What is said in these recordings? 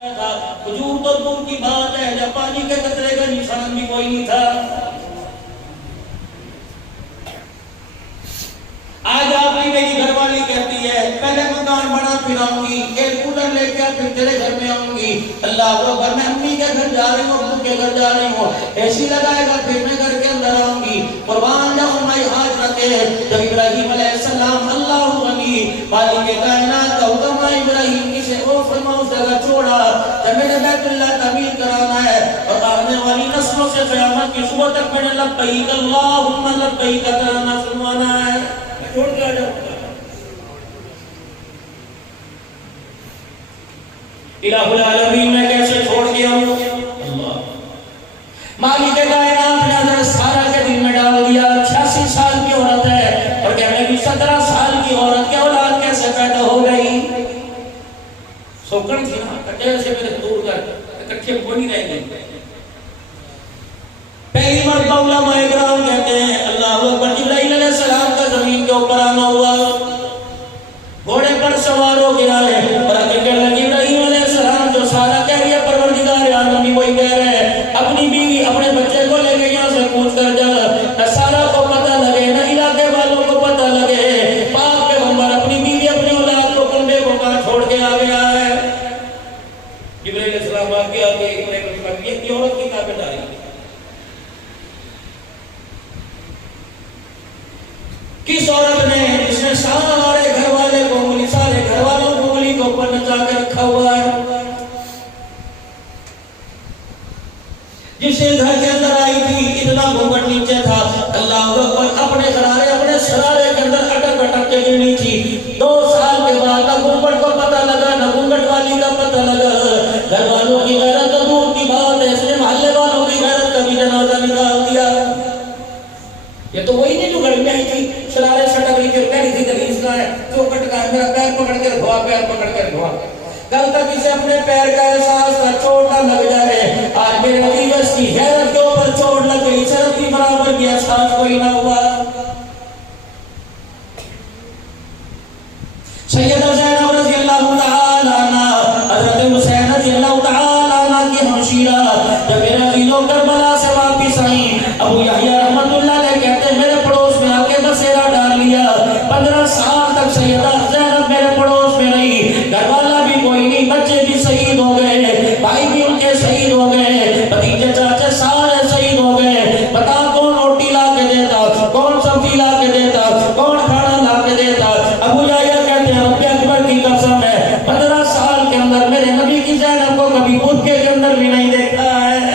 کھجور تو دور کی بات ہے، جب پانی کے قطرے کا نشان بھی کوئی نہیں تھا۔ آج آپ کی میری گھر والی کہتی ہے پہلے مکان بنا پھر آؤں گی، ایک کولر لے کے پھر تیرے گھر میں آؤں گی۔ اللہ کو گھر میں امی کے گھر جا رہی ہوں، ابو کے گھر جا رہی ہوں، اے سی لگائے گا پھر میں گھر کے اندر آؤں گی۔ قربان جاؤں میں حاضرت جب ابراہیم علیہ السلام اللہ غنی مالک کائنات کا حکم ابراہیم کی سے او فرما اس جگہ چھوڑا، جب میں نے بیت اللہ تعمیر کرانا ہے اور آنے والی نسلوں سے قیامت کی صبح تک میں نے لبیک اللہم لبیک کرانا سنوانا ہے، چھوڑ کے آ جاؤں گا۔ الہ العالمین میں کیسے چھوڑ کے آؤں؟ اللہ مالک کائنات نے حضرت سارہ کے دل میں ڈال دیا 86 سال کی عورت ہے اور کیا میں بھی 17 سال کی عورت کے اولاد کیسے پیدا ہو گئی؟ سوکڑ تھی نا کٹے سے میرے دور کر کٹھے کو نہیں رہ گئی۔ پہلی مرتبہ علماء اکرام کہتے ہیں اللہ اکبر جبرائیل علیہ السلام کا زمین کے اوپر آنا ہوا، گھوڑے پر سوار ہو کے آئے اور آگے کہنے لگے ابراہیم علیہ السلام جو سارا کہہ رہی ہے پروردگار عالم بھی وہی کہہ رہے ہیں، اپنی بیوی اپنے بچے کو لے کے یہاں سے کوچ کر جا، نہ سارا کو پتہ لگے نہ علاقے والوں کو پتہ لگے، پاک پیغمبر اپنی بیوی اپنی اولاد کو کنبے کو کہاں چھوڑ کے آ گیا ہے۔ جبرائیل علیہ السلام آگے آگے یہ عورت کی تابع داری کس عورت نے جس نے سارے گھر والے کو انگلی سارے گھر والوں کو انگلی کو اوپر نچا کے رکھا ہوا ہے، جس نے گھر کے اندر آئی تھی اتنا گھونگھٹ نیچے تھا، اللہ اکبر اپنے غرارے اپنے سرارے کے اندر اٹک اٹک کے گرنی تھی۔ 2 سال کے بعد نہ گھونگھٹ کو پتہ لگا نہ گھونگھٹ والی کا پتہ لگا، گھر والوں کی غیرت تو دور کی بات ہے، اس نے محلے والوں کی غیرت کا بھی جنازہ نکال دیا۔ یہ تو وہی نہیں جو گھر میں آئی تھی شرارے سٹک رہی تھی اور کہہ رہی تھی دلیس کا ہے چوکٹ کا ہے میرا پیر پکڑ کے رکھوا پیر پکڑ کے رکھوا، کل تک اسے اپنے پیر کا احساس کا چوٹ نہ لگ جائے، آج میرے نبی بس کی غیرت کے اوپر چوٹ لگ گئی، شرف کی برابر کی احساس کوئی نہ ہوا۔ سیدہ زینب رضی اللہ تعالی عنہ حضرت حسین رضی اللہ تعالی عنہ کی ہمشیرہ جب میرے عزیزوں کربلا سے واپس آئیں، ابو یحییٰ رحمت اللہ علیہ کہتے ہیں میرے پڑوس میں آ کے بسیرا ڈال لیا، 15 سال تک سیدہ زینب میرے پڑوس میں رہی، گھر والا بھی کوئی نہیں، بچے بھی شہید ہو گئے، بھائی بھی ان کے شہید ہو گئے، بھتیجے چاچے سارے شہید ہو گئے، بتا کون روٹی لا کے دیتا، کون سبزی لا کے دیتا، کون کھانا لا کے دیتا؟ ابو یحییٰ کہتے ہیں رب اکبر کی قسم ہے 15 سال کے اندر میرے نبی کی زینب کو کبھی بدکے کے اندر بھی نہیں دیکھا ہے۔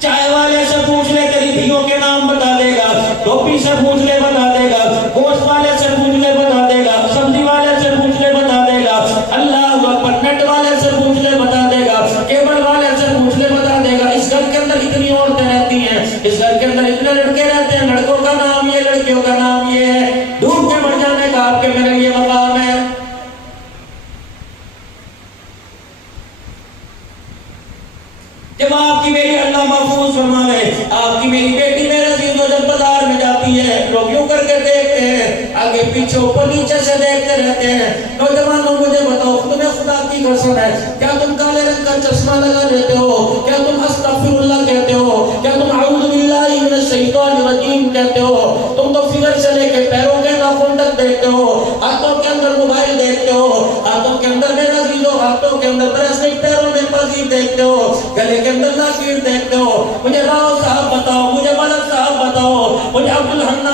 چائے والے سے پوچھ لے تیری دھیوں کے نام بتا دے گا، ٹوپی سے پوچھ لے بتا دے گا، گوشت والے سے پوچھ لے بتا دے گا، سبزی والے سے پوچھ لے بتا دے گا، اللہ اکبر نیٹ والے سے پوچھ لے بتا دے گا، کیبل والے سے پوچھ لے بتا دے گا۔ اس گھر کے اندر اتنی عورتیں رہتی ہیں، اس گھر کے اندر اتنے لڑکے رہتے ہیں، لڑکوں کا نام یہ لڑکیوں کا نام یہ ہے، ڈوب کے مر جانے کا آپ کے میرے لیے مقام ہے۔ جب آپ کی میری اللہ محفوظ فرمائے، آپ کی میری بیٹی میرے عزیزوں جب بازار میں جاتی ہے لوگ یوں کر کے دیکھتے ہیں، آگے پیچھے اوپر نیچے سے دیکھتے رہتے ہیں، نوجوانوں مجھے بتاؤ تمہیں خدا کی قسم ہے کیا تم کالے رنگ کا چشمہ لگا لیتے ہو؟ کیا تم استغفر اللہ کہتے ہو؟ کیا تم اعوذ باللہ من الشیطان الرجیم کہتے ہو؟ تم تو فگر سے لے کے پیروں کے ناخن تک دیکھتے ہو، ہاتھوں کے اندر موبائل دیکھتے ہو، ہاتھوں کے اندر میرے عزیزوں ہاتھوں کے اندر بریسلیٹ، پیروں میں پذیر دیکھتے ہو، گلے کے اندر ناصیر دیکھتے ہو۔ مجھے راؤ صاحب بتاؤ، مجھے ملک صاحب بتاؤ، مجھے عبد الحنان